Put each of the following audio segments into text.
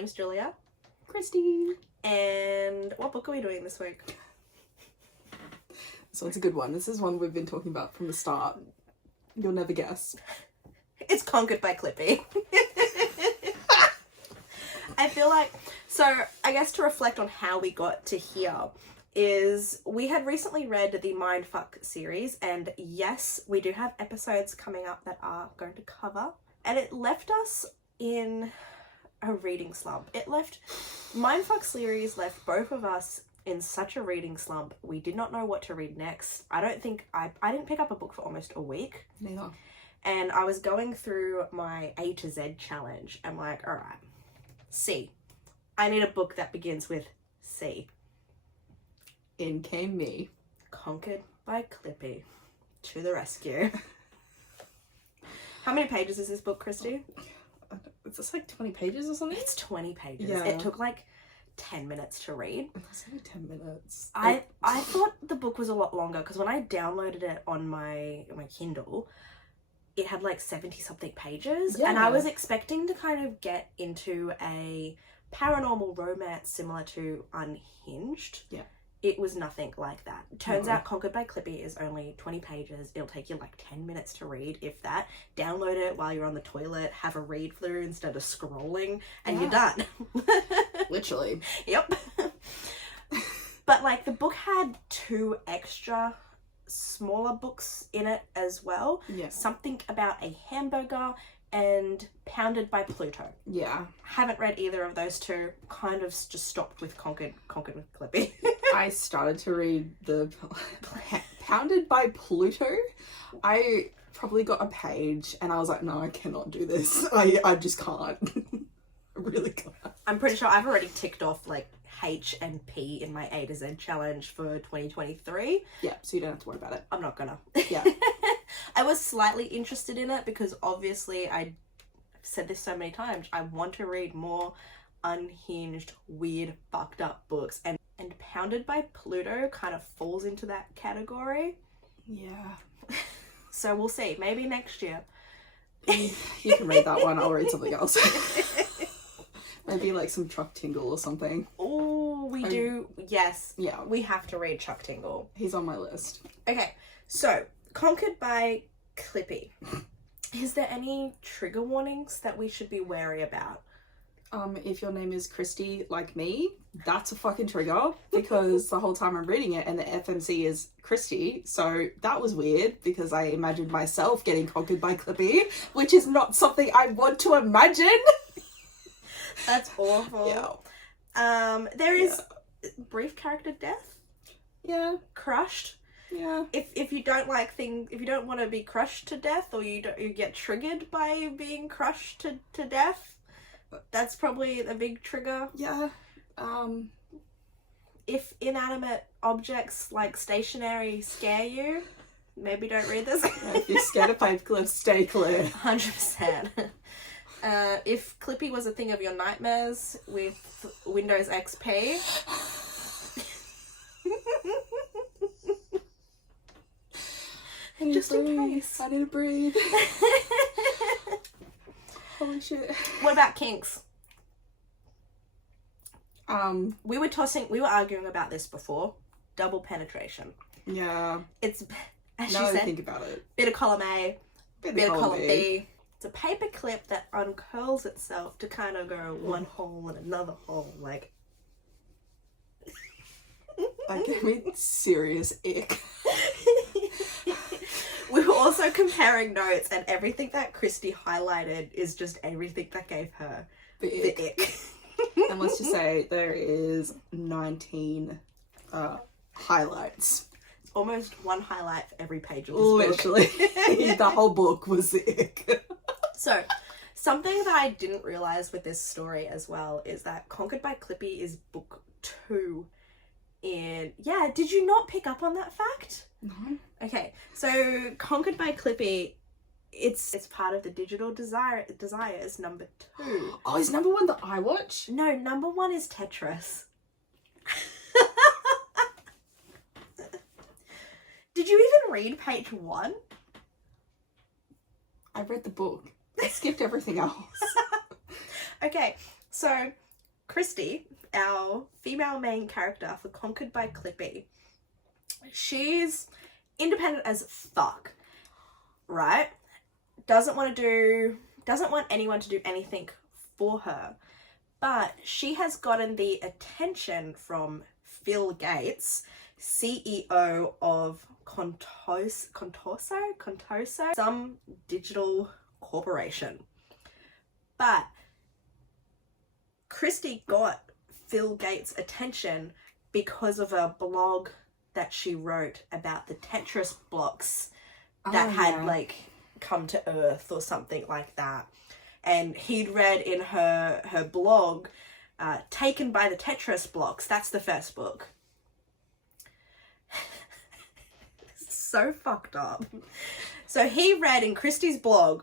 name's Julia. Christie. And what book are we doing this week? So it's a good one. This is one we've been talking about from the start. You'll never guess. It's Conquered by Clippy. I feel like, so I guess to reflect on how we got to here is we had recently read the Mindfuck series, and yes, we do have episodes coming up that are going to cover, and it left us in a reading slump. Mindfuck series left both of us in such a reading slump. We did not know what to read next. I didn't pick up a book for almost a week. Neither. And I was going through my A to Z challenge. I'm like, all right, C. I need a book that begins with C. In came me. Conquered by Clippy. To the rescue. How many pages is this book, Christie? Is this like 20 pages or something? It's 20 pages. Yeah. It took like 10 minutes to read. It's only 10 minutes. I thought the book was a lot longer because when I downloaded it on my Kindle, it had like 70 something pages. Yeah. And I was expecting to kind of get into a paranormal romance similar to Unhinged. Yeah. It was nothing like that. Turns out Conquered by Clippy is only 20 pages. It'll take you like 10 minutes to read, if that. Download it while you're on the toilet, have a read through instead of scrolling, and you're done. Literally. Yep. But like the book had 2 extra smaller books in it as well. Yeah. Something about a hamburger and Pounded by Pluto. Yeah. Haven't read either of those 2. Kind of just stopped with Conquered with Clippy. I started to read the Pounded by Pluto. I probably got a page and I was like, no, I cannot do this. I just can't. I really can't. I'm pretty sure I've already ticked off like H and P in my A to Z challenge for 2023. Yeah, so you don't have to worry about it. I'm not gonna. Yeah. I was slightly interested in it because obviously I've said this so many times. I want to read more unhinged, weird, fucked up books, and Pounded by Pluto kind of falls into that category. Yeah. So we'll see. Maybe next year. You can read that one. I'll read something else. Maybe like some Truck Tingle or something. Oh, we do. Yes. Yeah. We have to read Chuck Tingle. He's on my list. Okay. So, Conquered by Clippy. Is there any trigger warnings that we should be wary about? If your name is Christie, like me, that's a fucking trigger because the whole time I'm reading it and the FMC is Christie, so that was weird because I imagined myself getting conquered by Clippy, which is not something I want to imagine. That's awful. Yeah. There is brief character death. Yeah. Crushed. Yeah. If you don't like if you don't want to be crushed to death, or you get triggered by being crushed to death, that's probably a big trigger. Yeah. If inanimate objects like stationery scare you, maybe don't read this. Yeah, if you're scared of paperclip, stay clear. 100%. If Clippy was a thing of your nightmares with Windows XP. Just in case. I need to breathe. Holy shit. What about kinks? We were arguing about this before. Double penetration. Yeah. It's, as Now you I said, think about it. bit of column A, bit of column B. It's a paper clip that uncurls itself to kind of go one hole and another hole, like. That gave me serious ick. We were also comparing notes, and everything that Christie highlighted is just everything that gave her the ick. And let's just say there is 19 highlights. It's almost one highlight for every page of this book. Literally. The whole book was the ick. So, something that I didn't realise with this story as well is that Conquered by Clippy is book 2 in... Yeah, did you not pick up on that fact? No. Okay, so Conquered by Clippy, it's part of the Digital Desires number 2. Oh, is number 1 the I Watch? No, number 1 is Tetris. Did you even read page 1? I read the book. I skipped everything else. Okay, so Christie, our female main character for Conquered by Clippy, she's independent as fuck, right? Doesn't want anyone to do anything for her. But she has gotten the attention from Phil Gates, CEO of Contoso, some digital corporation. But Christie got Phil Gates' attention because of a blog that she wrote about the Tetris blocks that had like come to Earth or something like that. And he'd read in her blog, Taken by the Tetris Blocks. That's the first book. So fucked up. So he read in Christie's blog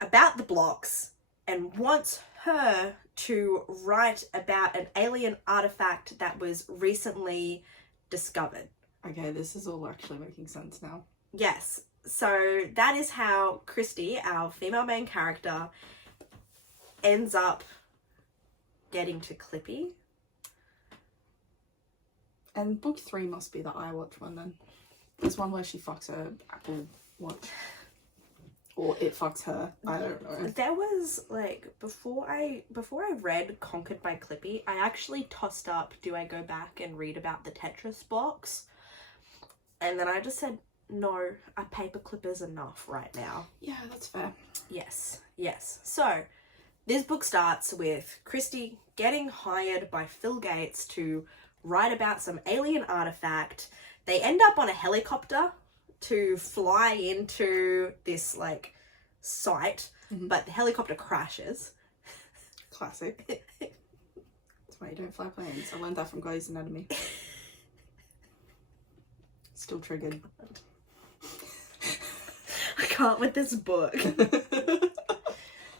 about the blocks and wants her to write about an alien artifact that was recently discovered. Okay, this is all actually making sense now. Yes. So that is how Christie, our female main character, ends up getting to Clippy. And book 3 must be the iWatch one then. There's one where she fucks her Apple Watch. Or it fucks her. I don't know. There was like before I read Conquered by Clippy, I actually tossed up, do I go back and read about the Tetris blocks? And then I just said, no, a paperclip is enough right now. Yeah, that's fair. Yes. So, this book starts with Christie getting hired by Phil Gates to write about some alien artifact. They end up on a helicopter to fly into this, like, site, but the helicopter crashes. Classic. That's why you don't fly planes. I learned that from Grey's Anatomy. Still triggered. I can't with this book.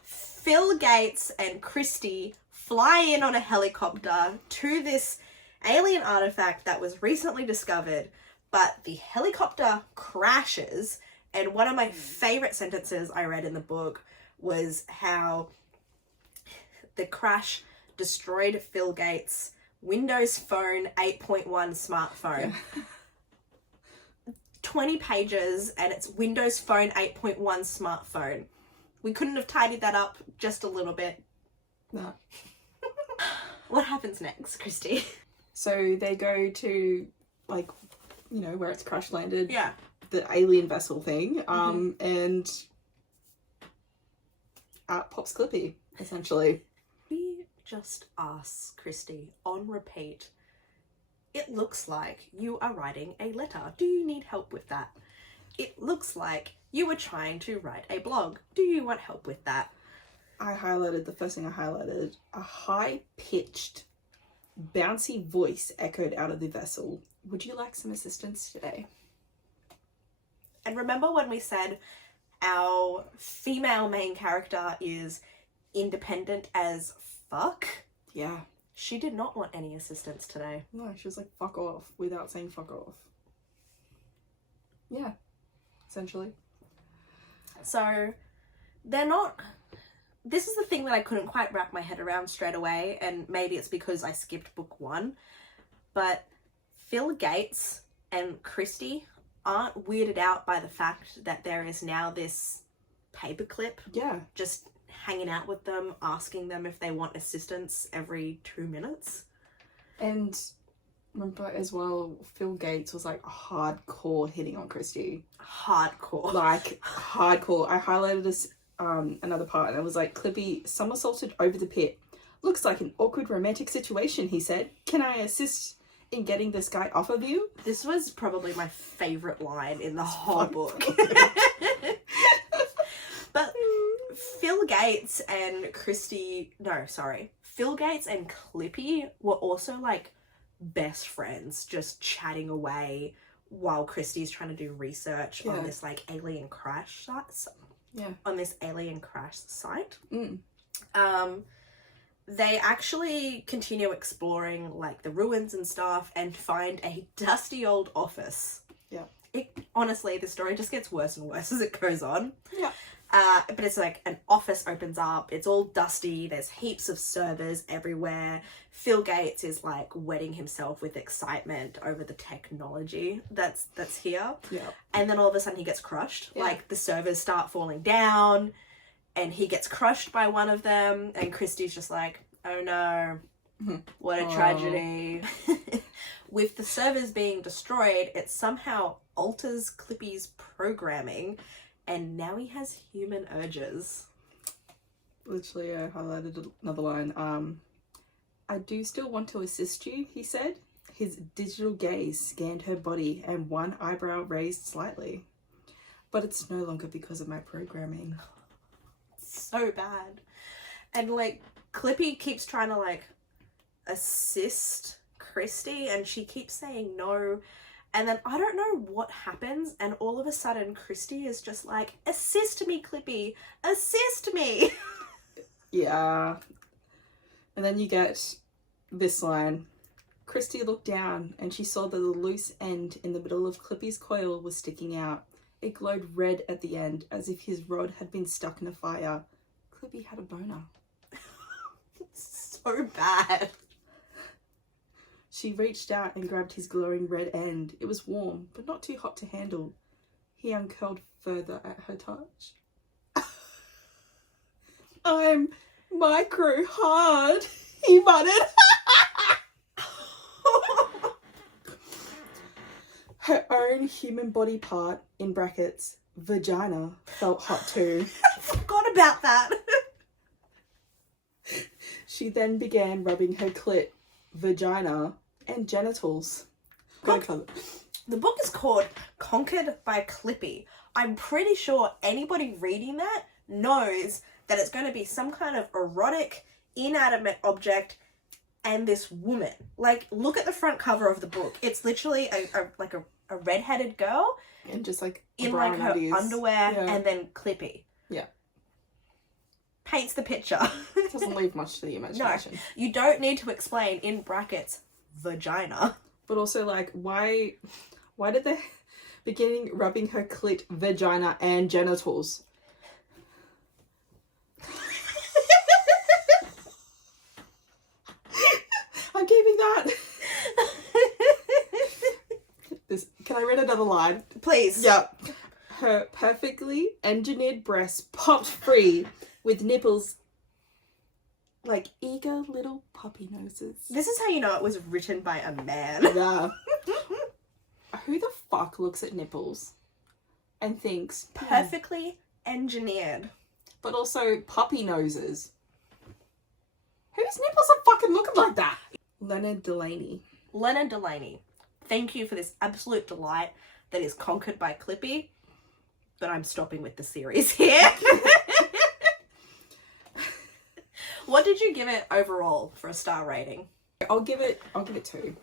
Phil Gates and Christie fly in on a helicopter to this alien artifact that was recently discovered, but the helicopter crashes, and one of my favorite sentences I read in the book was how the crash destroyed Phil Gates' Windows Phone 8.1 smartphone. Yeah. 20 pages and it's Windows Phone 8.1 smartphone. We couldn't have tidied that up just a little bit. No. What happens next, Christie? So they go to, like, you know, where it's crash landed. Yeah. The alien vessel thing. And out pops Clippy, essentially. We just ask Christie on repeat, it looks like you are writing a letter. Do you need help with that? It looks like you were trying to write a blog. Do you want help with that? The first thing I highlighted, a high-pitched, bouncy voice echoed out of the vessel. Would you like some assistance today? And remember when we said our female main character is independent as fuck? Yeah. She did not want any assistance today. No, she was like, fuck off, without saying fuck off. Yeah, essentially. So, they're not... This is the thing that I couldn't quite wrap my head around straight away, and maybe it's because I skipped book 1, but Phil Gates and Christie aren't weirded out by the fact that there is now this paperclip. Yeah. Just hanging out with them, asking them if they want assistance every 2 minutes. And remember as well, Phil Gates was like hardcore hitting on Christie. Hardcore. Like, hardcore. I highlighted this another part and it was like, Clippy somersaulted over the pit. Looks like an awkward romantic situation, he said. Can I assist in getting this guy off of you? This was probably my favourite line in the whole book. But Phil Gates and Phil Gates and Clippy were also like best friends, just chatting away while Christie's trying to do research on this like alien crash site. Yeah. On this alien crash site. They actually continue exploring like the ruins and stuff and find a dusty old office. Yeah. Honestly, the story just gets worse and worse as it goes on. Yeah. But it's like an office opens up. It's all dusty. There's heaps of servers everywhere. Phil Gates is like wetting himself with excitement over the technology that's here. Yeah. And then all of a sudden he gets crushed. Yeah. Like the servers start falling down and he gets crushed by one of them. And Christie's just like, oh no, what a tragedy. With the servers being destroyed, it somehow alters Clippy's programming. And now he has human urges. Literally, I highlighted another line. I do still want to assist you, he said. His digital gaze scanned her body and one eyebrow raised slightly. But it's no longer because of my programming. So bad. And like, Clippy keeps trying to like assist Christie and she keeps saying no. And then I don't know what happens, and all of a sudden Christie is just like, assist me, Clippy, assist me. Yeah. And then you get this line. Christie looked down and she saw that the loose end in the middle of Clippy's coil was sticking out. It glowed red at the end, as if his rod had been stuck in a fire. Clippy had a boner. So bad. She reached out and grabbed his glowing red end. It was warm, but not too hot to handle. He uncurled further at her touch. I'm micro hard, he muttered. Her own human body part, in brackets, vagina, felt hot too. I forgot about that. She then began rubbing her clit, vagina, and genitals. Look, the book is called Conquered by Clippy. I'm pretty sure anybody reading that knows that it's going to be some kind of erotic, inanimate object and this woman. Like, look at the front cover of the book. It's literally a redheaded girl And just like in like her undies. underwear Yeah. and then Clippy. Yeah. Paints the picture. Doesn't leave much to the imagination. You don't need to explain in brackets vagina. But also, like, why did they beginning rubbing her clit, vagina, and genitals? I'm keeping that. Can I read another line? Please. Yep. Her perfectly engineered breasts popped free with nipples like eager little puppy noses. This is how you know it was written by a man. Yeah. Who the fuck looks at nipples and thinks Perfectly engineered. but also puppy noses? Whose nipples are fucking looking like that? Leonard Delaney. Leonard Delaney. Thank you for this absolute delight that is conquered by Clippy. But I'm stopping with the series here. What did you give it overall for a star rating? I'll give it 2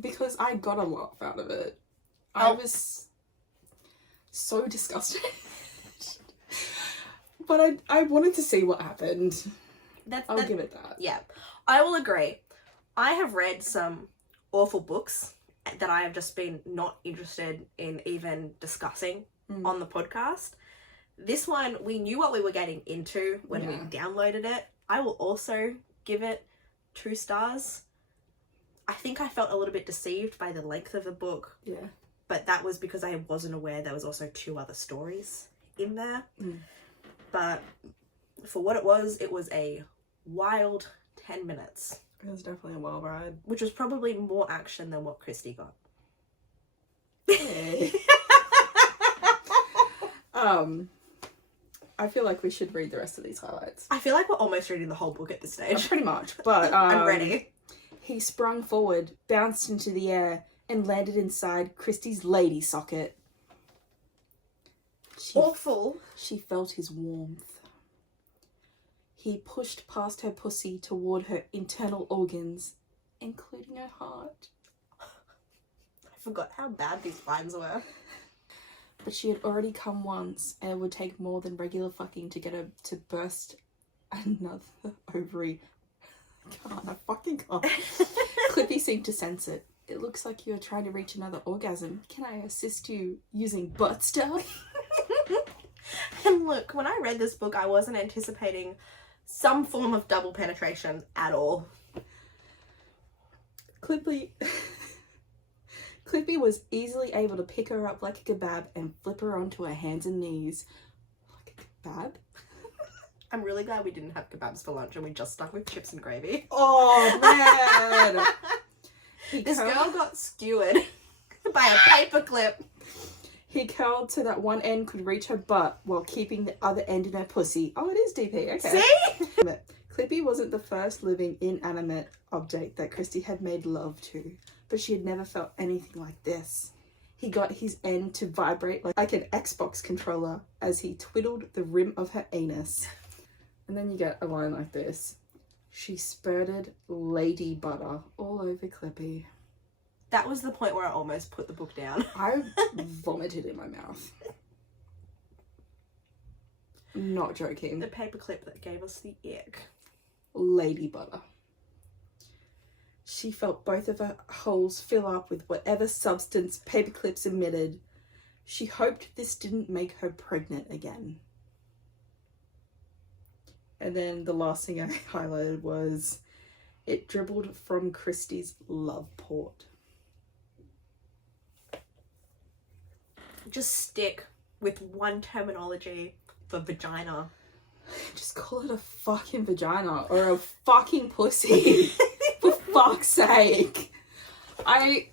because I got a lot out of it. I was so disgusted. But I wanted to see what happened. I'll give it that. Yeah, I will agree. I have read some awful books that I have just been not interested in even discussing on the podcast. This one, we knew what we were getting into when we downloaded it. I will also give it 2 stars. I think I felt a little bit deceived by the length of the book. Yeah. But that was because I wasn't aware there was also 2 other stories in there. But for what it was a wild 10 minutes. It was definitely a wild ride. Which was probably more action than what Christie got. Hey. I feel like we should read the rest of these highlights. I feel like we're almost reading the whole book at this stage. Pretty much, but I'm ready. He sprung forward, bounced into the air, and landed inside Christie's lady socket. Awful. She felt his warmth. He pushed past her pussy toward her internal organs, including her heart. I forgot how bad these lines were. But she had already come once, and it would take more than regular fucking to get her to burst another ovary. I fucking can't. Clippy seemed to sense it. It looks like you're trying to reach another orgasm. Can I assist you using butt stuff? And look, when I read this book, I wasn't anticipating some form of double penetration at all. Clippy was easily able to pick her up like a kebab and flip her onto her hands and knees. Like a kebab? I'm really glad we didn't have kebabs for lunch and we just stuck with chips and gravy. Oh, man! This girl got skewered by a paperclip. He curled so that one end could reach her butt while keeping the other end in her pussy. Oh, it is DP, okay. See? Clippy wasn't the first living inanimate object that Christie had made love to, but she had never felt anything like this. He got his end to vibrate like an Xbox controller as he twiddled the rim of her anus. And then you get a line like this. She spurted lady butter all over Clippy. That was the point where I almost put the book down. I vomited in my mouth. Not joking. The paperclip that gave us the ick. Lady butter. She felt both of her holes fill up with whatever substance paperclips emitted. She hoped this didn't make her pregnant again. And then the last thing I highlighted was, it dribbled from Christie's love port. Just stick with one terminology for vagina. Just call it a fucking vagina or a fucking pussy. For fuck's sake. I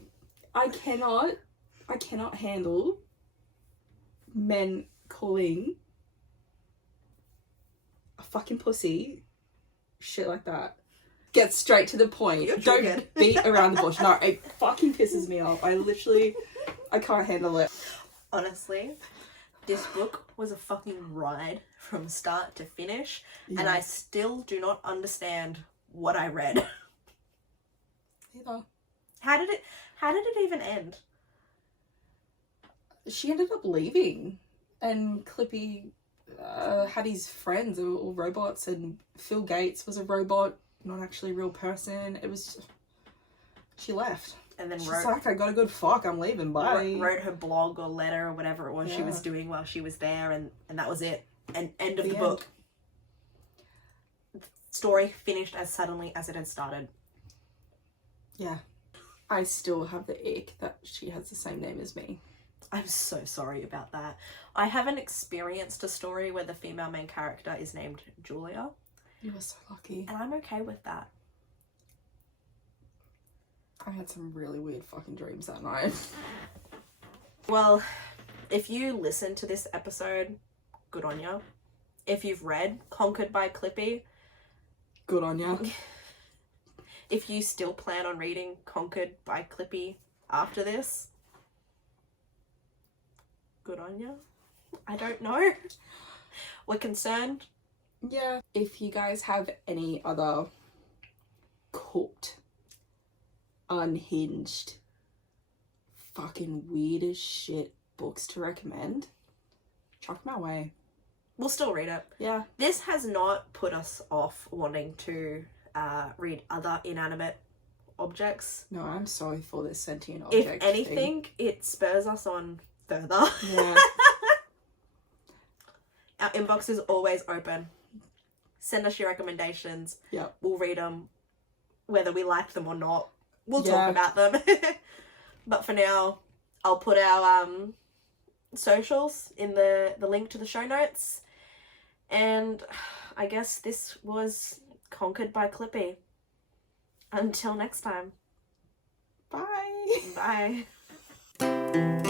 cannot handle men calling a fucking pussy shit like that. Get straight to the point. You're Don't triggered. beat around the bush. No, it fucking pisses me off. I can't handle it. Honestly, this book was a fucking ride from start to finish, and I still do not understand what I read. Either. How did it even end? She ended up leaving, and Clippy had his friends who were all robots, and Phil Gates was a robot, not actually a real person. It was... She left. And then She's like, I got a good fuck, I'm leaving, bye. Wrote her blog or letter or whatever it was she was doing while she was there, and that was it. And end of the book. Story finished as suddenly as it had started. Yeah. I still have the ick that she has the same name as me. I'm so sorry about that. I haven't experienced a story where the female main character is named Julia. You were so lucky. And I'm okay with that. I had some really weird fucking dreams that night. Well, if you listen to this episode, good on ya. If you've read Conquered by Clippy, good on ya. If you still plan on reading Conquered by Clippy after this, good on ya. I don't know. We're concerned. Yeah. If you guys have any other cooked, unhinged, fucking weird as shit books to recommend, chuck my way. We'll still read it. Yeah. This has not put us off wanting to read other inanimate objects. No, I'm sorry for this sentient object. If anything, it spurs us on further. Yeah. Our inbox is always open. Send us your recommendations. Yep. We'll read them, whether we like them or not. We'll Yeah. talk about them. But for now, I'll put our socials in the link to the show notes. And I guess this was Conquered by Clippy. Until next time. Bye. Bye.